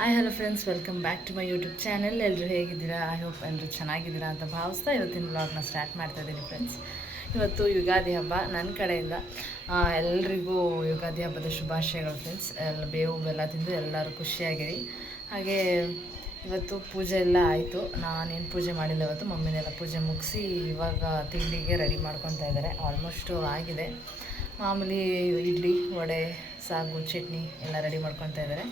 Hi hello friends, welcome back to my YouTube channel. ಎಲ್ಲರೂ ಹೇಗಿದ್ದೀರಾ? I hope ಎಲ್ಲರೂ ಚೆನ್ನಾಗಿದ್ದೀರಾ ಅಂತ ಭಾವಿಸ್ತಾ ಇವತ್ತಿನ ವ್ಲಾಗ್ನ ಸ್ಟಾರ್ಟ್ ಮಾಡ್ತಾ ಇದ್ದೀನಿ ಫ್ರೆಂಡ್ಸ್. ಇವತ್ತು ಯುಗಾದಿ ಹಬ್ಬ ನನ್ನ ಕಡೆಯಿಂದ ಎಲ್ರಿಗೂ ಯುಗಾದಿ ಹಬ್ಬದ ಶುಭಾಶಯಗಳು ಫ್ರೆಂಡ್ಸ್. ಎಲ್ಲ ಬೇವು ಬೆಲ್ಲ ತಿಂದು ಎಲ್ಲರೂ ಖುಷಿಯಾಗಿರಿ. ಹಾಗೆ ಇವತ್ತು ಪೂಜೆ ಎಲ್ಲ ಆಯಿತು. ನಾನೇನು ಪೂಜೆ ಮಾಡಿಲ್ಲ ಇವತ್ತು. ಮಮ್ಮಿನೆಲ್ಲ ಪೂಜೆ ಮುಗಿಸಿ ಇವಾಗ ತಿಂಡಿಗೆ ರೆಡಿ ಮಾಡ್ಕೊತಾ ಇದ್ದಾರೆ. ಆಲ್ಮೋಸ್ಟು ಆಗಿದೆ. ಮಾಮೂಲಿ ಇಡ್ಲಿ, ವಡೆ, ಸಾಗು, ಚಟ್ನಿ ಎಲ್ಲ ರೆಡಿ ಮಾಡ್ಕೊತಾ ಇದ್ದಾರೆ.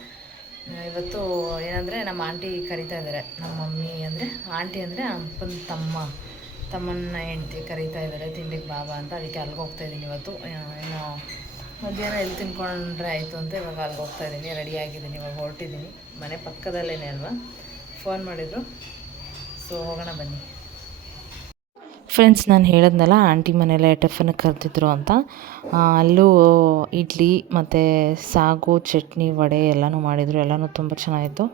ಇವತ್ತು ಏನಂದರೆ ನಮ್ಮ ಆಂಟಿ ಕರಿತಾ ಇದ್ದಾರೆ. ನಮ್ಮ ಮಮ್ಮಿ ಅಂದರೆ ಆಂಟಿ ಅಂದರೆ ಅಪ್ಪನ ತಮ್ಮನ ಹೆಂಡ್ತಿ ಕರಿತಾ ಇದ್ದಾರೆ ತಿಂಡಿಗೆ ಬಾಬಾ ಅಂತ. ಅದಕ್ಕೆ ಅಲ್ಲಿಗೆ ಹೋಗ್ತಾಯಿದ್ದೀನಿ ಇವತ್ತು. ಇನ್ನು ಮಧ್ಯಾಹ್ನ ಎಲ್ಲಿ ತಿನ್ಕೊಂಡ್ರೆ ಆಯಿತು ಅಂತ ಇವಾಗ ಅಲ್ಲಿಗೆ ಹೋಗ್ತಾಯಿದ್ದೀನಿ. ರೆಡಿಯಾಗಿದ್ದೀನಿ, ಇವಾಗ ಹೊರಟಿದ್ದೀನಿ. ಮನೆ ಪಕ್ಕದಲ್ಲೇ ಅಲ್ವಾ, ಫೋನ್ ಮಾಡಿದರು. ಸೊ ಹೋಗೋಣ ಬನ್ನಿ ಫ್ರೆಂಡ್ಸ್. ನಾನು ಹೇಳಿದ್ನಲ್ಲ ಆಂಟಿ ಮನೆಯಲ್ಲೇ ಟಿಫನ್ಗೆ ಕರೆದಿದ್ರು ಅಂತ. ಅಲ್ಲೂ ಇಡ್ಲಿ ಮತ್ತು ಸಾಗು, ಚಟ್ನಿ, ವಡೆ ಎಲ್ಲನೂ ಮಾಡಿದರು. ಎಲ್ಲನೂ ತುಂಬ ಚೆನ್ನಾಗಿತ್ತು,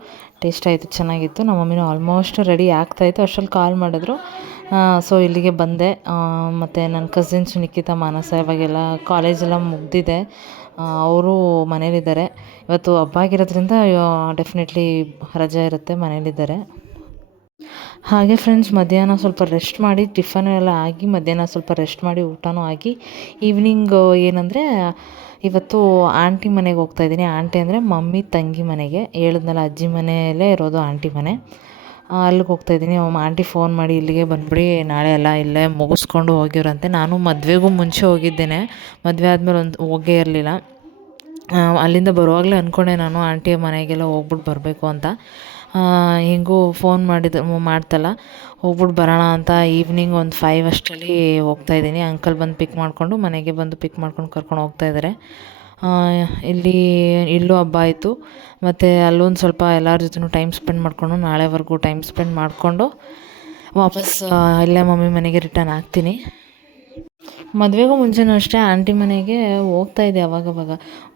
ಟೇಸ್ಟ್ ಆಯಿತು, ಚೆನ್ನಾಗಿತ್ತು. ನಮ್ಮ ಮಮ್ಮಿನೂ ಆಲ್ಮೋಸ್ಟ್ ರೆಡಿ ಆಗ್ತಾಯಿತ್ತು ಅಷ್ಟರಲ್ಲಿ ಕಾಲ್ ಮಾಡಿದ್ರು. ಸೊ ಇಲ್ಲಿಗೆ ಬಂದೆ. ಮತ್ತು ನನ್ನ ಕಸಿನ್ಸ್ ನಿಖಿತಾ, ಮಾನಸ ಇವಾಗೆಲ್ಲ ಕಾಲೇಜೆಲ್ಲ ಮುಗ್ದಿದೆ. ಅವರು ಮನೇಲಿದ್ದಾರೆ. ಇವತ್ತು ಹಬ್ಬ ಆಗಿರೋದ್ರಿಂದ ಡೆಫಿನೆಟ್ಲಿ ರಜೆ ಇರುತ್ತೆ, ಮನೇಲಿದ್ದಾರೆ. ಹಾಗೆ ಫ್ರೆಂಡ್ಸ್, ಮಧ್ಯಾಹ್ನ ಸ್ವಲ್ಪ ರೆಸ್ಟ್ ಮಾಡಿ, ಟಿಫನ್ ಎಲ್ಲ ಆಗಿ ಮಧ್ಯಾಹ್ನ ಸ್ವಲ್ಪ ರೆಸ್ಟ್ ಮಾಡಿ ಊಟನೂ ಆಗಿ ಈವ್ನಿಂಗ್ ಏನಂದರೆ ಇವತ್ತು ಆಂಟಿ ಮನೆಗೆ ಹೋಗ್ತಾಯಿದ್ದೀನಿ. ಆಂಟಿ ಅಂದರೆ ಮಮ್ಮಿ ತಂಗಿ ಮನೆಗೆ. ಹೇಳಿದ್ನಲ್ಲ, ಅಜ್ಜಿ ಮನೆಯಲ್ಲೇ ಇರೋದು ಆಂಟಿ ಮನೆ. ಅಲ್ಲಿಗೆ ಹೋಗ್ತಾಯಿದ್ದೀನಿ. ಆಂಟಿ ಫೋನ್ ಮಾಡಿ ಇಲ್ಲಿಗೆ ಬಂದುಬಿಡಿ, ನಾಳೆ ಎಲ್ಲ ಇಲ್ಲೇ ಮುಗಿಸ್ಕೊಂಡು ಹೋಗಿರಂತೆ. ನಾನು ಮದುವೆಗೂ ಮುಂಚೆ ಹೋಗಿದ್ದೇನೆ, ಮದುವೆ ಆದಮೇಲೆ ಹೋಗೇ ಇರಲಿಲ್ಲ. ಅಲ್ಲಿಂದ ಬರುವಾಗಲೇ ಅಂದ್ಕೊಂಡೆ ನಾನು ಆಂಟಿಯ ಮನೆಗೆಲ್ಲ ಹೋಗ್ಬಿಟ್ಟು ಬರಬೇಕು ಅಂತ. ಹೆಂಗೂ ಫೋನ್ ಮಾಡ್ತಲ್ಲ, ಹೋಗ್ಬಿಟ್ಟು ಬರೋಣ ಅಂತ ಈವ್ನಿಂಗ್ ಒಂದು 5 ಅಷ್ಟರಲ್ಲಿ ಹೋಗ್ತಾಯಿದ್ದೀನಿ. ಅಂಕಲ್ ಬಂದು ಪಿಕ್ ಮಾಡಿಕೊಂಡು, ಮನೆಗೆ ಬಂದು ಪಿಕ್ ಮಾಡ್ಕೊಂಡು ಕರ್ಕೊಂಡು ಹೋಗ್ತಾಯಿದ್ದಾರೆ. ಇಲ್ಲೂ ಹಬ್ಬ ಆಯಿತು. ಮತ್ತು ಅಲ್ಲೊಂದು ಸ್ವಲ್ಪ ಎಲ್ಲರ ಜೊತೆನೂ ಟೈಮ್ ಸ್ಪೆಂಡ್ ಮಾಡಿಕೊಂಡು, ನಾಳೆವರೆಗೂ ಟೈಮ್ ಸ್ಪೆಂಡ್ ಮಾಡಿಕೊಂಡು ವಾಪಸ್ ಇಲ್ಲೇ ಮಮ್ಮಿ ಮನೆಗೆ ರಿಟರ್ನ್ ಆಗ್ತೀನಿ. ಮದುವೆಗೂ ಮುಂಚೆನೂ ಅಷ್ಟೇ ಆಂಟಿ ಮನೆಗೆ ಹೋಗ್ತಾಯಿದ್ದೆ ಅವಾಗವಾಗ.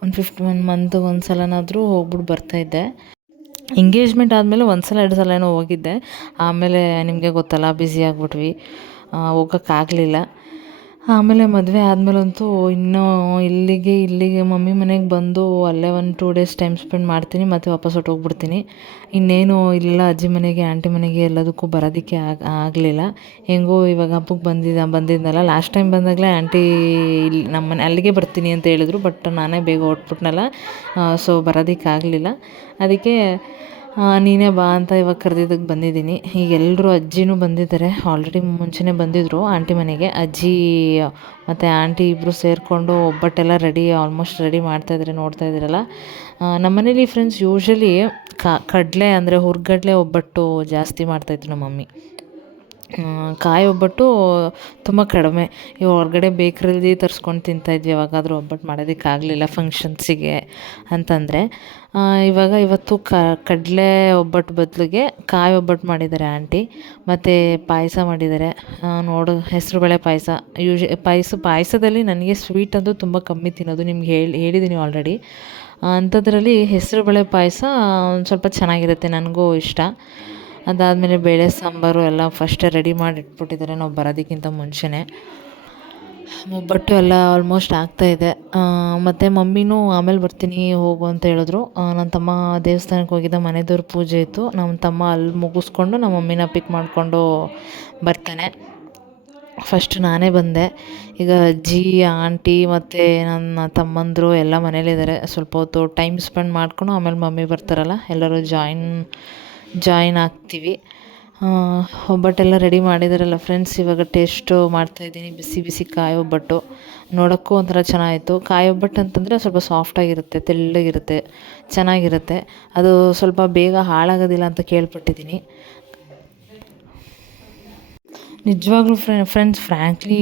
ಒಂದು 1 ಮಂತ್ಗೆ ಒಂದು ಸಲನಾದರೂ ಹೋಗ್ಬಿಟ್ಟು ಬರ್ತಾಯಿದ್ದೆ. ಎಂಗೇಜ್ಮೆಂಟ್ ಆದಮೇಲೆ 1 ಸಲ 2 ಸಲ ಏನೋ ಹೋಗಿದ್ದೆ. ಆಮೇಲೆ ನಿಮಗೆ ಗೊತ್ತಲ್ಲ, ಬ್ಯುಸಿ ಆಗಿಬಿಟ್ವಿ, ಹೋಗೋಕ್ಕಾಗಲಿಲ್ಲ. ಆಮೇಲೆ ಮದುವೆ ಆದಮೇಲಂತೂ ಇನ್ನೂ ಇಲ್ಲಿಗೆ ಮಮ್ಮಿ ಮನೆಗೆ ಬಂದು ಅಲ್ಲೇ 1-2 ಡೇಸ್ ಟೈಮ್ ಸ್ಪೆಂಡ್ ಮಾಡ್ತೀನಿ, ಮತ್ತು ವಾಪಸ್ ಹೊರ್ಟೋಗ್ಬಿಡ್ತೀನಿ. ಇನ್ನೇನು ಇಲ್ಲ, ಅಜ್ಜಿ ಮನೆಗೆ ಆಂಟಿ ಮನೆಗೆ ಎಲ್ಲದಕ್ಕೂ ಬರೋದಕ್ಕೆ ಆಗಲಿಲ್ಲ. ಹೆಂಗೋ ಇವಾಗ ಹಬ್ಬಕ್ಕೆ ಬಂದಿದ್ನಲ್ಲ, ಲಾಸ್ಟ್ ಟೈಮ್ ಬಂದಾಗಲೇ ಆಂಟಿ ಇಲ್ಲಿ ನಮ್ಮನೆ ಅಲ್ಲಿಗೆ ಬರ್ತೀನಿ ಅಂತ ಹೇಳಿದ್ರು. ಬಟ್ ನಾನೇ ಬೇಗ ಹೊರಟ್ಬಿಟ್ನಲ್ಲ, ಸೊ ಬರೋದಕ್ಕಾಗಲಿಲ್ಲ. ಅದಕ್ಕೆ ನೀನೇ ಬಾ ಅಂತ ಇವಾಗ ಕರೆದಿದ್ದಕ್ಕೆ ಬಂದಿದ್ದೀನಿ. ಈಗ ಎಲ್ಲರೂ ಅಜ್ಜಿನೂ ಬಂದಿದ್ದಾರೆ. ಆಲ್ರೆಡಿ ಮುಂಚೆನೇ ಬಂದಿದ್ದರು ಆಂಟಿ ಮನೆಗೆ. ಅಜ್ಜಿ ಮತ್ತು ಆಂಟಿ ಇಬ್ಬರು ಸೇರಿಕೊಂಡು ಒಬ್ಬಟ್ಟೆಲ್ಲ ಆಲ್ಮೋಸ್ಟ್ ರೆಡಿ ಮಾಡ್ತಾಯಿದ್ದಾರೆ, ನೋಡ್ತಾ ಇದ್ದೀರಲ್ಲ. ನಮ್ಮ ಮನೇಲಿ ಫ್ರೆಂಡ್ಸ್ ಯೂಶ್ವಲಿ ಕಡಲೆ ಅಂದರೆ ಹುರ್ಗಡ್ಲೆ ಒಬ್ಬಟ್ಟು ಜಾಸ್ತಿ ಮಾಡ್ತಾಯಿದ್ರು ನಮ್ಮ ಮಮ್ಮಿ. ಕಾಯಿ ಒಬ್ಬಟ್ಟು ತುಂಬ ಕಡಿಮೆ. ಈ ಹೊರಗಡೆ ಬೇಕ್ರಿಲಿ ತರಿಸ್ಕೊಂಡು ತಿಂತಾಯಿದ್ವಿ. ಯಾವಾಗಾದರೂ ಒಬ್ಬಟ್ಟು ಮಾಡೋದಕ್ಕಾಗಲಿಲ್ಲ ಫಂಕ್ಷನ್ಸಿಗೆ ಅಂತಂದರೆ. ಇವತ್ತು ಕಡಲೆ ಒಬ್ಬಟ್ಟು ಬದಲಿಗೆ ಕಾಯಿ ಒಬ್ಬಟ್ಟು ಮಾಡಿದ್ದಾರೆ ಆಂಟಿ. ಮತ್ತು ಪಾಯಸ ಮಾಡಿದ್ದಾರೆ. ಹೆಸರುಬೇಳೆ ಪಾಯಸ. ಪಾಯಸದಲ್ಲಿ ನನಗೆ ಸ್ವೀಟ್ ಅಂತೂ ತುಂಬ ಕಮ್ಮಿ ತಿನ್ನೋದು, ನಿಮ್ಗೆ ಹೇಳಿದ್ದೀನಿ ಆಲ್ರೆಡಿ. ಅಂಥದ್ರಲ್ಲಿ ಹೆಸರುಬೇಳೆ ಪಾಯಸ ಒಂದು ಸ್ವಲ್ಪ ಚೆನ್ನಾಗಿರುತ್ತೆ, ನನಗೂ ಇಷ್ಟ. ಅದಾದಮೇಲೆ ಬೇಳೆ ಸಾಂಬಾರು ಎಲ್ಲ ಫಸ್ಟೇ ರೆಡಿ ಮಾಡಿ ಇಟ್ಬಿಟ್ಟಿದ್ದಾರೆ ನಾವು ಬರೋದಕ್ಕಿಂತ ಮುಂಚೆನೇ. ಒಬ್ಬಟ್ಟು ಎಲ್ಲ ಆಲ್ಮೋಸ್ಟ್ ಆಗ್ತಾಯಿದೆ. ಮತ್ತು ಮಮ್ಮಿನೂ ಆಮೇಲೆ ಬರ್ತೀನಿ ಹೋಗು ಅಂತ ಹೇಳಿದ್ರು. ನನ್ನ ತಮ್ಮ ದೇವಸ್ಥಾನಕ್ಕೆ ಹೋಗಿದ್ದ, ಮನೆ ದೇವ್ರ ಪೂಜೆ ಇತ್ತು. ನಮ್ಮ ತಮ್ಮ ಅಲ್ಲಿ ಮುಗಿಸ್ಕೊಂಡು ನಮ್ಮ ಮಮ್ಮಿನ ಪಿಕ್ ಮಾಡಿಕೊಂಡು ಬರ್ತಾನೆ. ಫಸ್ಟ್ ನಾನೇ ಬಂದೆ. ಈಗ ಅಜ್ಜಿ, ಆಂಟಿ ಮತ್ತು ನನ್ನ ತಮ್ಮಂದಿರು ಎಲ್ಲ ಮನೇಲಿದ್ದಾರೆ. ಸ್ವಲ್ಪ ಹೊತ್ತು ಟೈಮ್ ಸ್ಪೆಂಡ್ ಮಾಡ್ಕೊಂಡು ಆಮೇಲೆ ಮಮ್ಮಿ ಬರ್ತಾರಲ್ಲ, ಎಲ್ಲರೂ ಜಾಯಿನ್ ಆಗ್ತೀವಿ. ಒಬ್ಬಟ್ಟೆಲ್ಲ ರೆಡಿ ಮಾಡಿದಾರಲ್ಲ ಫ್ರೆಂಡ್ಸ್. ಇವಾಗ ಟೇಸ್ಟು ಮಾಡ್ತಾಯಿದ್ದೀನಿ. ಬಿಸಿ ಬಿಸಿ ಕಾಯಿ ಒಬ್ಬಟ್ಟು ನೋಡೋಕ್ಕೂ ಒಂಥರ ಚೆನ್ನಾಗಿತ್ತು. ಕಾಯಿ ಒಬ್ಬಟ್ಟು ಅಂತಂದರೆ ಸ್ವಲ್ಪ ಸಾಫ್ಟಾಗಿರುತ್ತೆ, ತೆಳ್ಳಗಿರುತ್ತೆ, ಚೆನ್ನಾಗಿರುತ್ತೆ. ಅದು ಸ್ವಲ್ಪ ಬೇಗ ಹಾಳಾಗೋದಿಲ್ಲ ಅಂತ ಕೇಳ್ಪಟ್ಟಿದ್ದೀನಿ. ನಿಜವಾಗ್ಲೂ ಫ್ರೆಂಡ್ಸ್, ಫ್ರ್ಯಾಂಕ್ಲಿ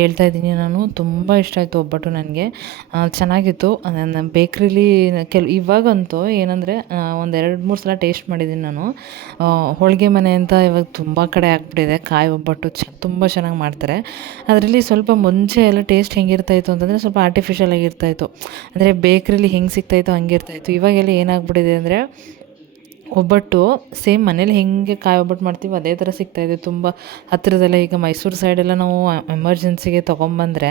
ಹೇಳ್ತಾ ಇದ್ದೀನಿ ನಾನು, ತುಂಬ ಇಷ್ಟ ಆಯಿತು ಒಬ್ಬಟ್ಟು ನನಗೆ. ಚೆನ್ನಾಗಿತ್ತು. ನನ್ನ ಬೇಕ್ರಿಲಿ ಇವಾಗಂತೂ ಏನಂದರೆ ಒಂದು 2-3 ಸಲ ಟೇಸ್ಟ್ ಮಾಡಿದ್ದೀನಿ ನಾನು. ಹೋಳಿಗೆ ಮನೆ ಅಂತ ಇವಾಗ ತುಂಬ ಕಡೆ ಆಗ್ಬಿಟ್ಟಿದೆ. ಕಾಯಿ ಒಬ್ಬಟ್ಟು ತುಂಬ ಚೆನ್ನಾಗಿ ಮಾಡ್ತಾರೆ. ಅದರಲ್ಲಿ ಸ್ವಲ್ಪ ಮುಂಚೆ ಎಲ್ಲ ಟೇಸ್ಟ್ ಹೆಂಗಿರ್ತಾಯಿತ್ತು ಅಂತಂದರೆ ಸ್ವಲ್ಪ ಆರ್ಟಿಫಿಷಿಯಲ್ ಆಗಿರ್ತಾಯಿತ್ತು. ಅಂದರೆ ಬೇಕ್ರಿಲಿ ಹೆಂಗೆ ಸಿಗ್ತಾಯಿತ್ತು ಹಂಗೆ ಇರ್ತಾಯಿತ್ತು. ಇವಾಗೆಲ್ಲ ಏನಾಗ್ಬಿಟ್ಟಿದೆ ಅಂದರೆ ಒಬ್ಬಟ್ಟು ಸೇಮ್ ಮನೇಲಿ ಹೆಂಗೆ ಕಾಯಿ ಒಬ್ಬಟ್ಟು ಮಾಡ್ತೀವಿ ಅದೇ ಥರ ಸಿಗ್ತಾಯಿದೆ ತುಂಬ ಹತ್ತಿರದಲ್ಲೇ. ಈಗ ಮೈಸೂರು ಸೈಡೆಲ್ಲ ನಾವು ಎಮರ್ಜೆನ್ಸಿಗೆ ತೊಗೊಂಬಂದರೆ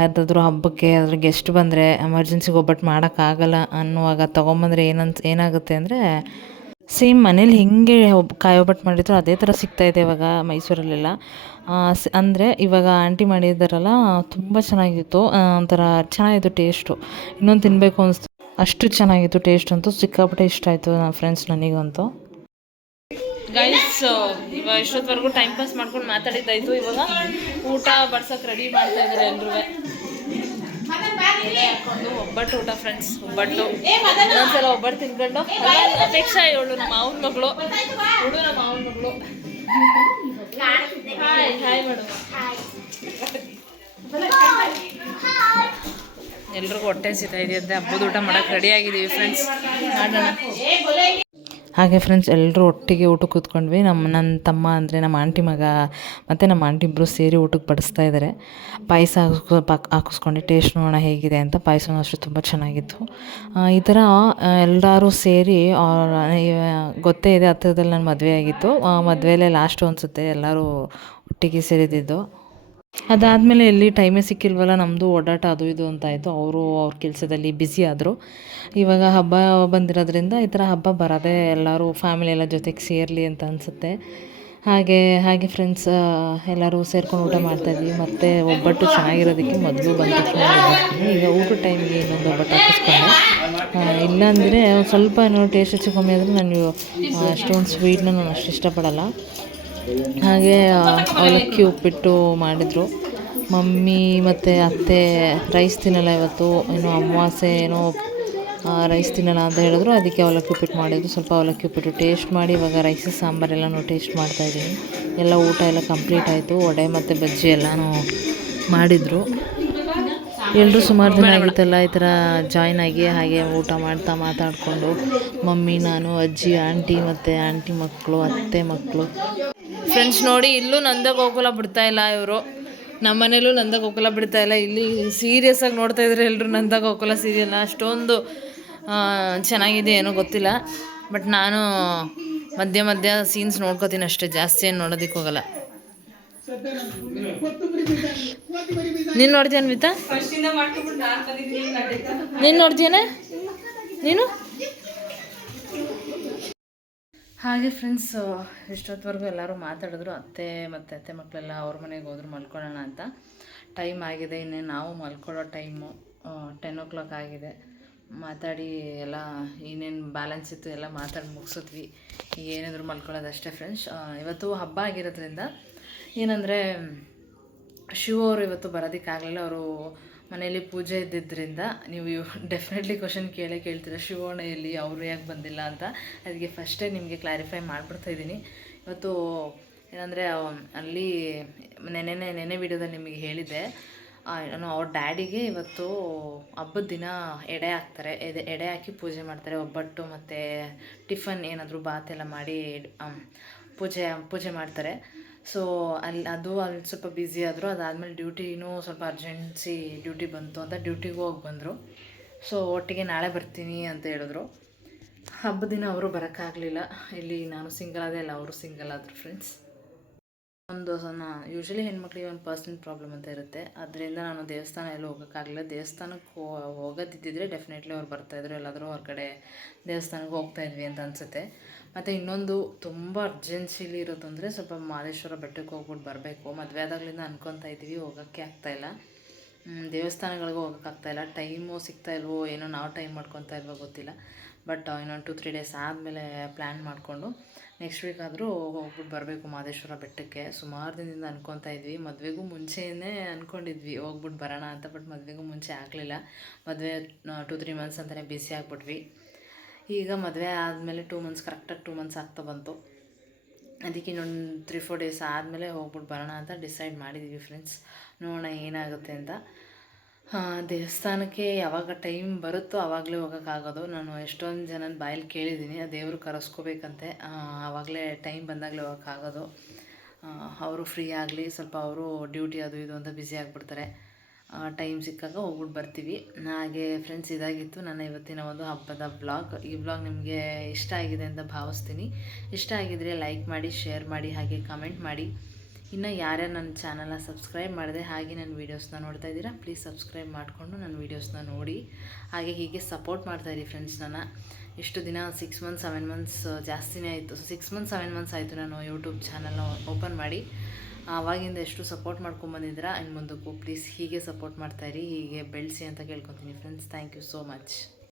ಯಾವುದಾದ್ರೂ ಹಬ್ಬಕ್ಕೆ ಅದ್ರ ಗೆಸ್ಟ್ ಬಂದರೆ ಎಮರ್ಜೆನ್ಸಿಗೆ ಒಬ್ಬಟ್ಟು ಮಾಡೋಕ್ಕಾಗಲ್ಲ ಅನ್ನುವಾಗ ತೊಗೊಂಬಂದರೆ ಏನಾಗುತ್ತೆ ಅಂದರೆ ಸೇಮ್ ಮನೇಲಿ ಹೆಂಗೆ ಕಾಯಿ ಒಬ್ಬಟ್ಟು ಮಾಡಿದ್ರು ಅದೇ ಥರ ಸಿಗ್ತಾಯಿದೆ ಇವಾಗ ಮೈಸೂರಲ್ಲೆಲ್ಲ. ಅಂದರೆ ಇವಾಗ ಆಂಟಿ ಮಾಡಿದ್ದಾರಲ್ಲ ತುಂಬ ಚೆನ್ನಾಗಿತ್ತು, ಒಂಥರ ಚೆನ್ನಾಗಿತ್ತು ಟೇಸ್ಟು. ಇನ್ನೊಂದು ತಿನ್ನಬೇಕು ಅನಿಸ್ತು, ಅಷ್ಟು ಚೆನ್ನಾಗಿತ್ತು ಟೇಸ್ಟ್ ಅಂತೂ. ಸಿಕ್ಕಾಪಟ್ಟೆ ಇಷ್ಟ ಆಯಿತು ನನ್ನ ಫ್ರೆಂಡ್ಸ್ ನನಗಂತೂ. ಗೈಸ್ ಇವಾಗ ಇಷ್ಟೊತ್ತವರೆಗೂ ಟೈಮ್ ಪಾಸ್ ಮಾಡ್ಕೊಂಡು ಮಾತಾಡಿದ್ದಾಯಿತು. ಇವಾಗ ಊಟ ಬಡ್ಸೋಕೆ ರೆಡಿ ಮಾಡ್ತಾ ಇದ್ದಾರೆ ಎಲ್ಲರೂ. ಹಾಕೊಂಡು ಒಬ್ಬಟ್ಟು ಊಟ ಫ್ರೆಂಡ್ಸ್, ಒಬ್ಬಟ್ಟು ಒಂದ್ಸಲ ಒಬ್ಬಟ್ಟು ತಿನ್ಕೊಂಡು. ಅಪೇಕ್ಷಾ ಇವಳು ನಮ್ಮ ಮಾವನ ಮಗಳು, ಹುಡು ನಮ್ಮ ಮಾವನ ಮಗಳು. Hi hi madam. ಎಲ್ರಿಗೂ ಹೊಟ್ಟೆ ಸಿಗ್ತಾ ಇದೆಯಂತೆ. ಹಬ್ಬದ ಊಟ ಮಾಡೋಕೆ ರೆಡಿ ಆಗಿದ್ದೀವಿ ಫ್ರೆಂಡ್ಸ್, ಮಾಡೋಣ. ಹಾಗೆ ಫ್ರೆಂಡ್ಸ್ ಎಲ್ಲರೂ ಒಟ್ಟಿಗೆ ಊಟಕ್ಕೆ ಕೂತ್ಕೊಂಡ್ವಿ. ನನ್ನ ತಮ್ಮ ಅಂದರೆ ನಮ್ಮ ಆಂಟಿ ಮಗ ಮತ್ತು ನಮ್ಮ ಆಂಟಿ ಇಬ್ಬರು ಸೇರಿ ಊಟಕ್ಕೆ ಬಡಿಸ್ತಾ ಇದ್ದಾರೆ. ಪಾಯಸ ಹಾಕಿಸ್ಕೊಂಡು ಟೇಸ್ಟ್ ನೋಡೋಣ ಹೇಗಿದೆ ಅಂತ. ಪಾಯಸನೂ ಅಷ್ಟು ತುಂಬ ಚೆನ್ನಾಗಿತ್ತು. ಈ ಥರ ಎಲ್ಲರೂ ಸೇರಿ ಗೊತ್ತೇ ಇದೆ, ಹತ್ತಿರದಲ್ಲಿ ನನ್ನ ಮದುವೆ ಆಗಿತ್ತು. ಮದುವೆಯಲ್ಲೇ ಲಾಸ್ಟು ಅನಿಸುತ್ತೆ ಎಲ್ಲರೂ ಒಟ್ಟಿಗೆ ಸೇರಿದ್ದು. ಅದಾದಮೇಲೆ ಎಲ್ಲಿ ಟೈಮೇ ಸಿಕ್ಕಿಲ್ವಲ್ಲ, ನಮ್ಮದು ಓಡಾಟ ಅದು ಇದು ಅಂತಾಯಿತು. ಅವ್ರ ಕೆಲಸದಲ್ಲಿ ಬ್ಯುಸಿ ಆದರು. ಇವಾಗ ಹಬ್ಬ ಬಂದಿರೋದ್ರಿಂದ ಈ ಥರ ಹಬ್ಬ ಬರೋದೇ ಎಲ್ಲರೂ ಫ್ಯಾಮಿಲಿ ಎಲ್ಲ ಜೊತೆಗೆ ಸೇರಲಿ ಅಂತ ಅನಿಸುತ್ತೆ. ಹಾಗೆ ಫ್ರೆಂಡ್ಸ್ ಎಲ್ಲರೂ ಸೇರ್ಕೊಂಡು ಊಟ ಮಾಡ್ತಾಯಿದ್ವಿ. ಮತ್ತು ಒಬ್ಬಟ್ಟು ಚೆನ್ನಾಗಿರೋದಕ್ಕೆ ಮೊದಲು ಬಂದ ತಕ್ಷಣ ಈಗ ಊಟ ಟೈಮ್ಗೆ ಇನ್ನೊಂದು ಒಬ್ಬಟ್ಟು ಹಾಕಿಸ್ಕೊಂಡೆ. ಇಲ್ಲಾಂದರೆ ಸ್ವಲ್ಪ ಏನೋ ಟೇಸ್ಟ್ ಹೆಚ್ಚು ಕಮ್ಮಿ ಆದರೆ ನಾನು ಅಷ್ಟೊಂದು ಸ್ವೀಟ್ನ ನಾನು ಅಷ್ಟು ಇಷ್ಟಪಡಲ್ಲ. ಹಾಗೆ ಅವಲಕ್ಕಿ ಉಪ್ಪಿಟ್ಟು ಮಾಡಿದರು ಮಮ್ಮಿ ಮತ್ತು ಅತ್ತೆ. ರೈಸ್ ತಿನ್ನಲ್ಲ ಇವತ್ತು, ಏನೋ ಅಮಾವಾಸ್ಯೆ ಏನೋ ರೈಸ್ ತಿನ್ನಲ್ಲ ಅಂತ ಹೇಳಿದ್ರು. ಅದಕ್ಕೆ ಅವಲಕ್ಕಿ ಉಪ್ಪಿಟ್ಟು ಮಾಡಿದ್ರು. ಸ್ವಲ್ಪ ಅವಲಕ್ಕಿ ಉಪ್ಪಿಟ್ಟು ಟೇಸ್ಟ್ ಮಾಡಿ ಇವಾಗ ರೈಸ್ ಸಾಂಬಾರೆಲ್ಲನೂ ಟೇಸ್ಟ್ ಮಾಡ್ತಾಯಿದ್ದೀನಿ. ಎಲ್ಲ ಊಟ ಎಲ್ಲ ಕಂಪ್ಲೀಟ್ ಆಯಿತು. ವಡೆ ಮತ್ತು ಬಜ್ಜಿ ಎಲ್ಲನೂ ಮಾಡಿದರು. ಎಲ್ಲರೂ ಸುಮಾರು ದಿನ ಆಗಿತ್ತಲ್ಲ ಈ ಥರ ಜಾಯ್ನ್ ಆಗಿ. ಹಾಗೆ ಊಟ ಮಾಡ್ತಾ ಮಾತಾಡಿಕೊಂಡು ಮಮ್ಮಿ, ನಾನು, ಅಜ್ಜಿ, ಆಂಟಿ ಮತ್ತು ಆಂಟಿ ಮಕ್ಕಳು, ಅತ್ತೆ ಮಕ್ಕಳು. ಫ್ರೆಂಡ್ಸ್ ನೋಡಿ, ಇಲ್ಲೂ ನಂದಗೋಕುಲ ಬಿಡ್ತಾಯಿಲ್ಲ ಇವರು. ನಮ್ಮ ಮನೇಲೂ ನಂದಗೋಕುಲ ಬಿಡ್ತಾಯಿಲ್ಲ. ಇಲ್ಲಿ ಸೀರಿಯಸ್ ಆಗಿ ನೋಡ್ತಾಯಿದ್ರೆ ಎಲ್ಲರೂ ನಂದಗೋಕುಲ ಸೀರಿಯಲ್ನ. ಅಷ್ಟೊಂದು ಚೆನ್ನಾಗಿದೆ ಏನೋ ಗೊತ್ತಿಲ್ಲ. ಬಟ್ ನಾನು ಮಧ್ಯ ಸೀನ್ಸ್ ನೋಡ್ಕೋತೀನಿ ಅಷ್ಟೇ, ಜಾಸ್ತಿ ಏನು ನೋಡೋದಕ್ಕೆ ಹೋಗಲ್ಲ. ನೀನು ನೋಡ್ತೀಯ ಅನ್ವಿತಾ? ನೀನು ನೋಡ್ತೀಯನೇ ನೀನು? ಹಾಗೆ ಫ್ರೆಂಡ್ಸ್ ಇಷ್ಟೊತ್ತವರೆಗೂ ಎಲ್ಲರೂ ಮಾತಾಡಿದ್ರು. ಅತ್ತೆ ಮಕ್ಕಳೆಲ್ಲ ಅವ್ರ ಮನೆಗೆ ಹೋದ್ರು ಮಲ್ಕೊಳ್ಳೋಣ ಅಂತ. ಟೈಮ್ ಆಗಿದೆ, ಇನ್ನೇನು ನಾವು ಮಲ್ಕೊಳ್ಳೋ ಟೈಮು 10 o'clock ಆಗಿದೆ. ಮಾತಾಡಿ ಎಲ್ಲ ಏನೇನು ಬ್ಯಾಲೆನ್ಸ್ ಇತ್ತು ಎಲ್ಲ ಮಾತಾಡಿ ಮುಗಿಸಿದ್ವಿ. ಈಗ ಏನಾದರೂ ಮಲ್ಕೊಳ್ಳೋದು ಅಷ್ಟೇ ಫ್ರೆಂಡ್ಸ್. ಇವತ್ತು ಹಬ್ಬ ಆಗಿರೋದ್ರಿಂದ ಏನಂದರೆ ಶಿವ ಅವರು ಇವತ್ತು ಬರೋದಕ್ಕಾಗಲಿಲ್ಲ. ಅವರು ಮನೆಯಲ್ಲಿ ಪೂಜೆ ಇದ್ದಿದ್ದರಿಂದ ನೀವು ಡೆಫಿನೆಟ್ಲಿ ಕ್ವಶನ್ ಕೇಳ್ತೀರ, ಶಿವಣ್ಣ ಎಲ್ಲಿ, ಅವರು ಯಾಕೆ ಬಂದಿಲ್ಲ ಅಂತ. ಅದಕ್ಕೆ ಫಸ್ಟೇ ನಿಮಗೆ ಕ್ಲಾರಿಫೈ ಮಾಡಿಬಿಡ್ತಾಯಿದ್ದೀನಿ. ಇವತ್ತು ಏನಂದರೆ ಅಲ್ಲಿ ನೆನೆ ವಿಡಿಯೋದಲ್ಲಿ ನಿಮಗೆ ಹೇಳಿದ್ದೆ, ನಾನು ಅವ್ರ ಡ್ಯಾಡಿಗೆ ಇವತ್ತು ಹಬ್ಬದ ದಿನ ಎಡೆ ಹಾಕ್ತಾರೆ. ಎಡೆ ಹಾಕಿ ಪೂಜೆ ಮಾಡ್ತಾರೆ. ಒಬ್ಬಟ್ಟು ಮತ್ತು ಟಿಫನ್ ಏನಾದರೂ ಬಾತೆಲ್ಲ ಮಾಡಿ ಪೂಜೆ ಮಾಡ್ತಾರೆ. ಸೊ ಅಲ್ಲಿ ಸ್ವಲ್ಪ ಬ್ಯುಸಿ ಆದರು. ಅದಾದಮೇಲೆ ಡ್ಯೂಟಿನೂ ಸ್ವಲ್ಪ ಅರ್ಜೆನ್ಸಿ ಡ್ಯೂಟಿ ಬಂತು ಅಂತ ಡ್ಯೂಟಿಗೂ ಹೋಗಿ ಬಂದರು. ಸೊ ಒಟ್ಟಿಗೆ ನಾಳೆ ಬರ್ತೀನಿ ಅಂತ ಹೇಳಿದ್ರು. ಹಬ್ಬದ ದಿನ ಅವರು ಬರೋಕ್ಕಾಗಲಿಲ್ಲ. ಇಲ್ಲಿ ನಾನು ಸಿಂಗಲ್ ಆದೆ, ಎಲ್ಲ ಅವರು ಸಿಂಗಲ್ ಆದರು ಫ್ರೆಂಡ್ಸ್. ಯೂಶ್ವಲಿ ಹೆಣ್ಮಕ್ಳಿಗೆ ಒಂದು ಪರ್ಸನಲ್ ಪ್ರಾಬ್ಲಮ್ ಅಂತ ಇರುತ್ತೆ. ಅದರಿಂದ ನಾನು ದೇವಸ್ಥಾನ ಎಲ್ಲೂ ಹೋಗೋಕ್ಕಾಗಲಿಲ್ಲ. ದೇವಸ್ಥಾನಕ್ಕೆ ಹೋಗೋದಿದ್ದಿದ್ರೆ ಡೆಫಿನೆಟ್ಲಿ ಅವ್ರು ಬರ್ತಾಯಿದ್ರು. ಎಲ್ಲಾದರೂ ಹೊರಗಡೆ ದೇವಸ್ಥಾನಕ್ಕೆ ಹೋಗ್ತಾಯಿದ್ವಿ ಅಂತ ಅನಿಸುತ್ತೆ. ಮತ್ತು ಇನ್ನೊಂದು ತುಂಬ ಅರ್ಜೆನ್ಸಿಲಿ ಇರೋದು ಅಂದರೆ ಸ್ವಲ್ಪ ಮಹದೇಶ್ವರ ಬೆಟ್ಟಕ್ಕೆ ಹೋಗ್ಬಿಟ್ಟು ಬರಬೇಕು. ಮದುವೆ ಆದಾಗಲಿಂದ ಅನ್ಕೊತಾ ಇದ್ದೀವಿ, ಹೋಗೋಕ್ಕೆ ಆಗ್ತಾಯಿಲ್ಲ. ದೇವಸ್ಥಾನಗಳಿಗೆ ಹೋಗೋಕ್ಕಾಗ್ತಾಯಿಲ್ಲ. ಟೈಮು ಸಿಗ್ತಾಯಿಲ್ವೋ ಏನೋ, ನಾವು ಟೈಮ್ ಮಾಡ್ಕೊತಾ ಇಲ್ವೋ ಗೊತ್ತಿಲ್ಲ. ಬಟ್ ಇನ್ನೊಂದು 2-3 days ಆದಮೇಲೆ ಪ್ಲ್ಯಾನ್ ಮಾಡಿಕೊಂಡು ನೆಕ್ಸ್ಟ್ ವೀಕ್ ಆದರೂ ಹೋಗ್ಬಿಟ್ಟು ಬರಬೇಕು ಮಹದೇಶ್ವರ ಬೆಟ್ಟಕ್ಕೆ. ಸುಮಾರು ದಿನದಿಂದ ಅನ್ಕೊತಾ ಇದ್ವಿ. ಮದುವೆಗೂ ಮುಂಚೆಯೇ ಅಂದ್ಕೊಂಡಿದ್ವಿ ಹೋಗ್ಬಿಟ್ಟು ಬರೋಣ ಅಂತ. ಬಟ್ ಮದುವೆಗೂ ಮುಂಚೆ ಆಗಲಿಲ್ಲ. ಮದುವೆ 2-3 months ಅಂತಲೇ ಬಿಸಿ ಆಗಿಬಿಟ್ವಿ. ಈಗ ಮದುವೆ ಆದಮೇಲೆ 2 months, ಕರೆಕ್ಟಾಗಿ 2 months ಆಗ್ತಾ ಬಂತು. ಅದಕ್ಕೆ ಇನ್ನೊಂದು 3-4 days ಆದಮೇಲೆ ಹೋಗ್ಬಿಟ್ಟು ಬರೋಣ ಅಂತ ಡಿಸೈಡ್ ಮಾಡಿದ್ದೀವಿ ಫ್ರೆಂಡ್ಸ್. ನೋಡೋಣ ಏನಾಗುತ್ತೆ ಅಂತ. ದೇವಸ್ಥಾನಕ್ಕೆ ಯಾವಾಗ ಟೈಮ್ ಬರುತ್ತೋ ಆವಾಗಲೇ ಹೋಗೋಕ್ಕಾಗೋದು. ನಾನು ಎಷ್ಟೊಂದು ಜನನ ಬಾಯಲ್ಲಿ ಕೇಳಿದ್ದೀನಿ, ದೇವರು ಕರೆಸ್ಕೋಬೇಕಂತೆ. ಆವಾಗಲೇ ಟೈಮ್ ಬಂದಾಗಲೇ ಹೋಗೋಕ್ಕಾಗೋದು. ಅವರು ಫ್ರೀ ಆಗಲಿ, ಸ್ವಲ್ಪ ಅವರು ಡ್ಯೂಟಿ ಅದು ಇದು ಅಂತ ಬ್ಯುಸಿ ಆಗಿಬಿಡ್ತಾರೆ. ಟೈಮ್ ಸಿಕ್ಕಾಗ ಹೋಗ್ಬಿಟ್ಟು ಬರ್ತೀವಿ. ಹಾಗೆ ಫ್ರೆಂಡ್ಸ್, ಇದಾಗಿತ್ತು ನನ್ನ ಇವತ್ತಿನ ಒಂದು ಹಬ್ಬದ ವ್ಲಾಗ್. ಈ ವ್ಲಾಗ್ ನಿಮಗೆ ಇಷ್ಟ ಆಗಿದೆ ಅಂತ ಭಾವಿಸ್ತೀನಿ. ಇಷ್ಟ ಆಗಿದರೆ ಲೈಕ್ ಮಾಡಿ, ಶೇರ್ ಮಾಡಿ, ಹಾಗೆ ಕಮೆಂಟ್ ಮಾಡಿ. ಇನ್ನು ಯಾರ್ಯಾರು ನನ್ನ ಚಾನಲ್ನ ಸಬ್ಸ್ಕ್ರೈಬ್ ಮಾಡಿದೆ ಹಾಗೆ ನನ್ನ ವೀಡಿಯೋಸ್ನ ನೋಡ್ತಾ ಇದ್ದೀರಾ, ಪ್ಲೀಸ್ ಸಬ್ಸ್ಕ್ರೈಬ್ ಮಾಡಿಕೊಂಡು ನನ್ನ ವೀಡಿಯೋಸ್ನ ನೋಡಿ. ಹಾಗೆ ಹೀಗೆ ಸಪೋರ್ಟ್ ಮಾಡ್ತಾಯಿರಿ ಫ್ರೆಂಡ್ಸ್. ನನ್ನ ಇಷ್ಟು ದಿನ 6 ಮಂತ್ಸ್ 7 ಮಂತ್ಸ್ ಜಾಸ್ತಿನೇ ಆಯಿತು. 6 ಮಂತ್ಸ್ 7 ಮಂತ್ಸ್ ಆಯಿತು ನಾನು ಯೂಟ್ಯೂಬ್ ಚಾನಲ್ನ ಓಪನ್ ಮಾಡಿ. ಆವಾಗಿಂದ ಎಷ್ಟು ಸಪೋರ್ಟ್ ಮಾಡ್ಕೊಂಬಂದಿದ್ದೀರಾ, ಇನ್ನು ಮುಂದಕ್ಕೂ ಪ್ಲೀಸ್ ಹೀಗೆ ಸಪೋರ್ಟ್ ಮಾಡ್ತಾಯಿರಿ, ಹೀಗೆ ಬೆಳೆಸಿ ಅಂತ ಕೇಳ್ಕೊತೀನಿ friends. Thank you so much.